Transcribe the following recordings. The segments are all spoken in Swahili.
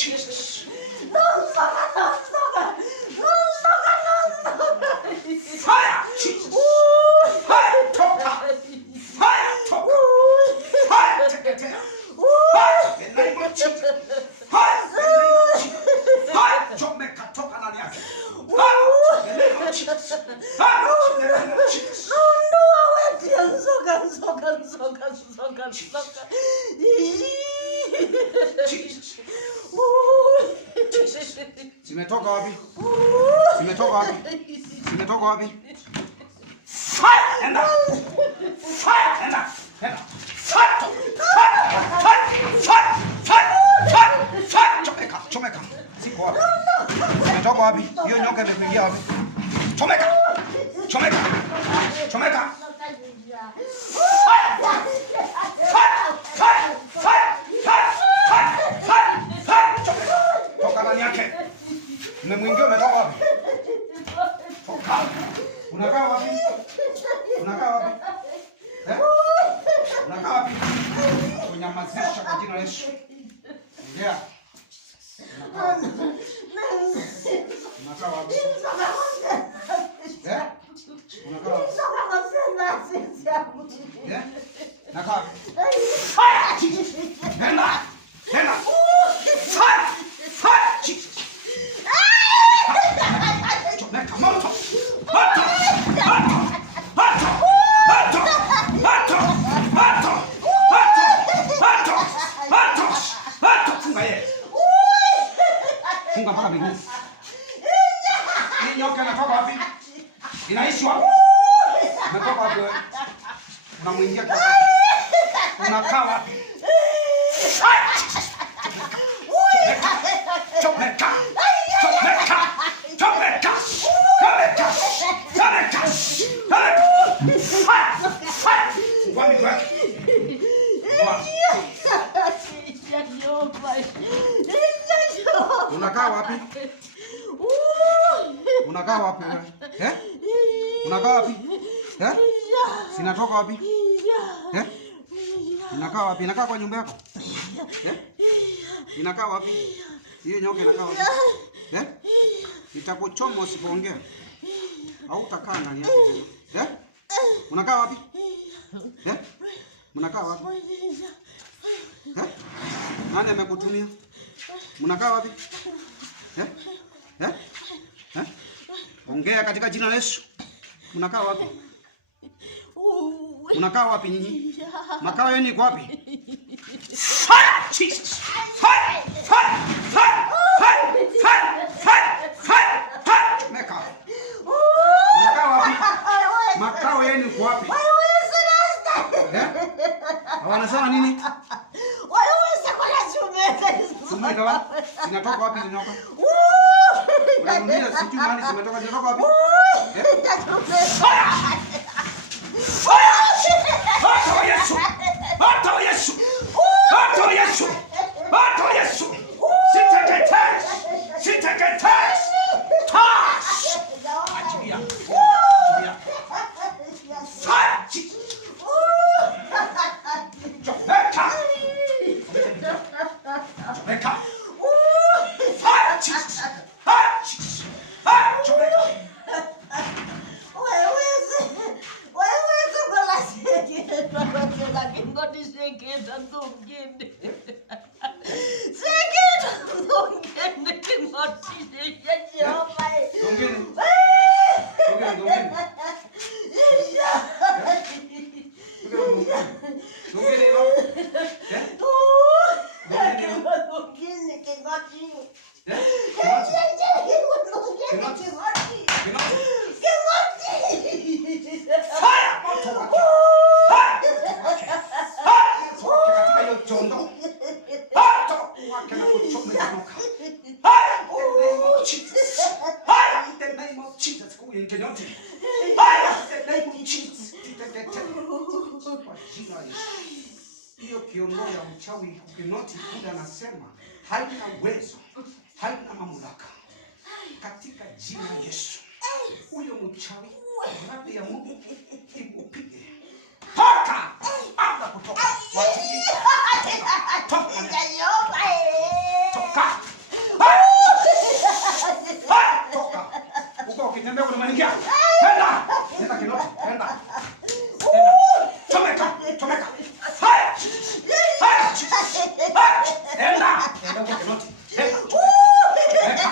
Jesus. Fire, Jesus. Fire, talk. Fire, talk. Fire, fire, in the name of Jesus. Fire, in the name of Jesus. Fire, Jamaica, talk on the fire, in the name of Jesus. Fire, in the name of Jesus. Jesus. Zimetoka wapi? Zimetoka wapi? Zimetoka wapi? Fire! Enda! Fire! Enda! Enda! Fire! Fire! Fire! Fire! Fire! Fire! Chomeka! Chomeka! Siko wapi? Zimetoka wapi? Hiyo nyoka imekuingia wapi? Chomeka! Chomeka! Chomeka! Fire! Fire! Fire! Fire! Fire! Fire! Fire! Fire! Chomeka! Toka ndani yake. Mmemwingia umetoka wapi? Toka. Unakaa wapi? Unakaa wapi? Eh? Unakaa wapi? Kunyamazisha kwa jina la Yesu. Ingia. Unakaa wapi? Unakaa wapi? Eh? Unakaa wapi? Eh? Unakaa wapi? Fire! Nenda! Nenda! Fire! Fire! Jesus! Chomeka moto! Moto! Moto! Moto! Moto! Moto! Moto! Moto! Moto! Moto! Moto! Funga yeye! Funga mpaka mbinguni. Hii nyoka inatoka wapi? Inaishi wapi? Inatoka wapi wewe? Unamwingia kwa wapi? Unakaa wapi? Chomeka! Chomeka! Chomeka! Chomeka! Chomeka! Fire! Fire! Wami kwa? Unakaa wapi? Unakaa wapi wewe? Eh? Unakaa wapi? Eh? Sinatoka wapi? Eh? Unakaa wapi? Inakaa kwa nyumba yako? Eh? Inakaa wapi? Hiyo nyoka inakaa wapi? Eh? Nitakuchoma usipoongea. Au utakaa ndani yake tena. Eh? Unakaa wapi? Eh? Unakaa wapi? Eh? Nani amekutumia? Unakaa wapi? Eh? Eh? Eh? Ongea katika jina la Yesu. Unakaa wapi? Unakaa wapi nyinyi? Makao yenu iko wapi? Fire! Jesus! Fire! Fire! Fire! Fire! Fire! Fire! Fire! Fire! Meka. Unakaa wapi? Makao yenu iko wapi? Wanasema nini? Sumeka wapi? Zinatoka wapi zinyoka? Unaniambia sijui mali zimetoka zinatoka wapi? Fire! Moto Yesu! Moto Yesu! Moto Yesu! Moto Yesu! Sitaketes! Sitaketes! Tash! Achilia! Achilia! Fire! Chomeka! Chomeka! Fire! Jesus! Fire! Jesus! Fire! Chomeka! Fire! hiyo kiondoa ya mchawi ukinoti kuda anasema haina uwezo, haina mamlaka. Katika jina la Yesu. Huyo mchawi radhi ya Mungu ikupige. Toka! Anza kutoka. Toka. Toka. Toka. Uko ukitembea kuna maningia. Nenda. Nenda kidogo. Nenda. Chomeka. Chomeka. Haya. Haya. Nenda. Nenda kwa kinoti. Nenda.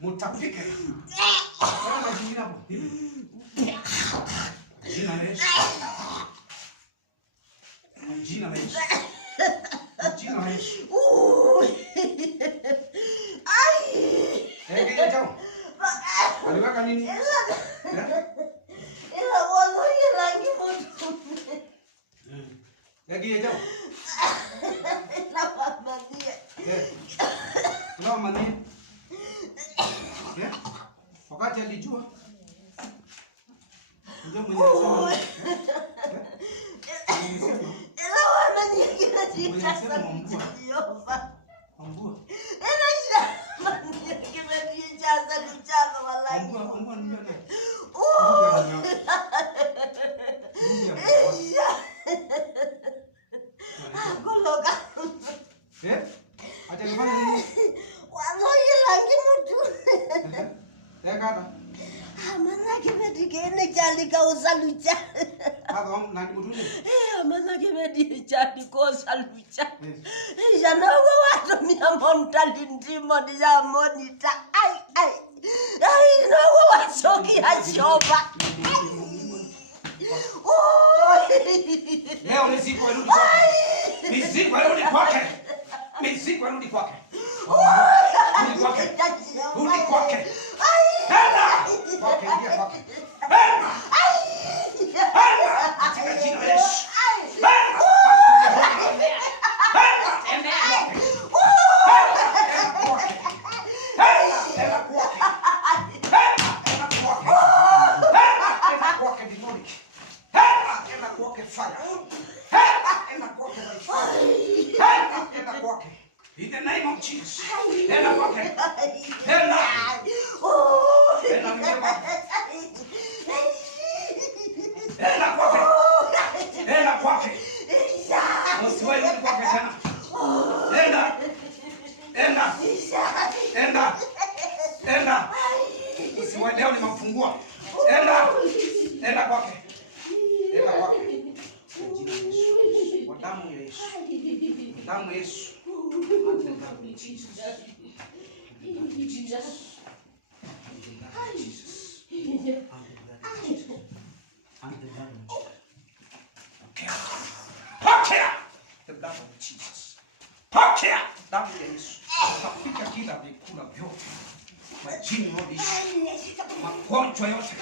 Mutapike. Bwana jina hapo. Jina la Yesu. Jina la Yesu. Jina la Yesu. Ai. Jao. Aliweka nini? Ila wono rangi moto. Jao. Na mama dia. Na mama dia. Wakati alijua ndio mwenye anasema ila wana nyingine jitasa mjomba ambua ila nyingine jitasa kuchana wala ambua ni nani koloka acha nifanye nini wazoye langi mtu kata amana kibedikene jali ka usalucha kata langi mtu ni amana kibedi jali ko usalucha jana go watu mia montali ndimo ya monita ai no go wasoki ashoba leo ni siku arudi kwake ni siku arudi kwake ni siku arudi kwake rudi kwake Hela! Kwake, ingia kwake. Hela! Hela! Katika jina la Yesu. Hela! Hela! Enda kwake. Hela! Enda kwake. Hela! Enda kwake. Hela! Enda kwake. Hela! Enda kwake demonic. Enda kwake. Enda kwake. Usiwahi rudi kwake tena. Enda. Enda. Enda. Enda. Usiwahi, leo nimemfungua. Enda. Enda kwake. Enda kwake. Jina Yesu. Kwa damu ya Yesu. Damu ya Yesu. Jesus. The blood of Jesus. Pokea damu ya Yesu. Kapika kila vikula vyote. Majini yote. Magonjwa yote.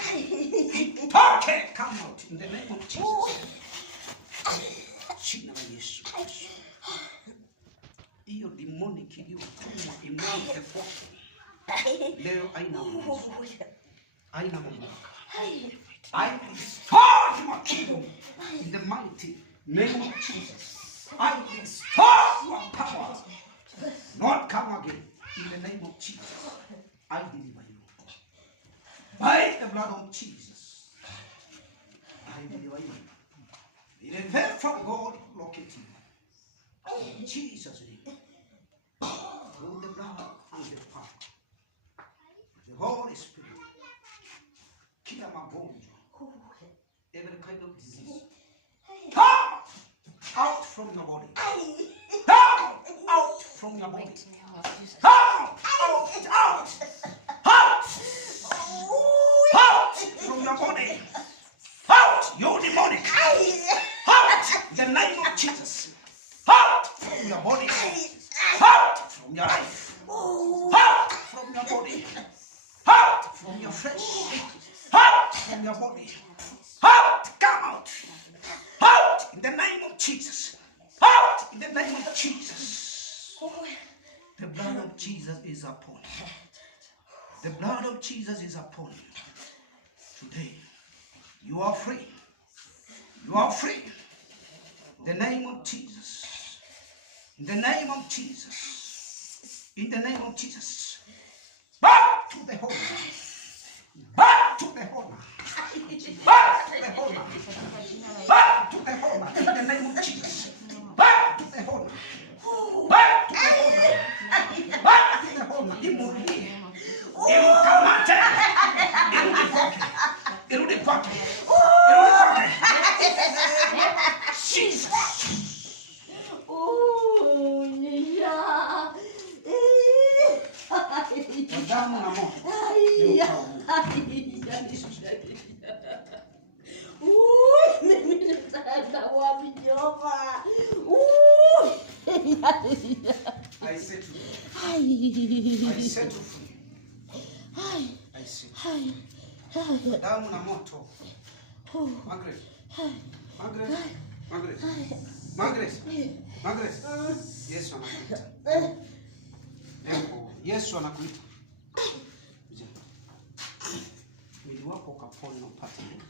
Pokea, come out in the name of Jesus. Jina la Yesu. Hiyo demonic iliyotumwa imwage kwako. Leo haina uwezo. Haina mamlaka. I restore your kingdom in the mighty name of Jesus. I restore your power. Not come again in the name of Jesus. I deliver you. By the blood of Jesus. I deliver you. In the name of God, locate you. In Jesus' name. Through the blood and the power. The Holy Spirit. Kila magonjwa. Every kind of disease. Come out from your body. Come out from your body. Come out. Out from your body. Out, you demonic. Out in the name of Jesus. Out from your body. Out from your life. Out from your body. Out from your flesh. Out from your body. Out, come out. Out in the name of Jesus. Out in the name of Jesus. The blood of Jesus is upon you. The blood of Jesus is upon you. Today, you are free. You are free. In the name of Jesus. In the name of Jesus. In the name of Jesus. Back to the home. Back to the home. Back to the home. Back to the home. In the name of Jesus. Back to the home. Back to the home. Back to the home. Imurudie. Imkamate. Irudi kwake. Irudi kwake. Irudi kwake. Jesus. Damu na moto. Mimi nitaenda wapi Jehova? I set you free. I set you free. I set you. Damu na moto. Margaret. Margaret. Margaret. Margaret. Margaret. Yesu anakuita. Yesu anakuita. Mwili wako ukapone na upate nguvu.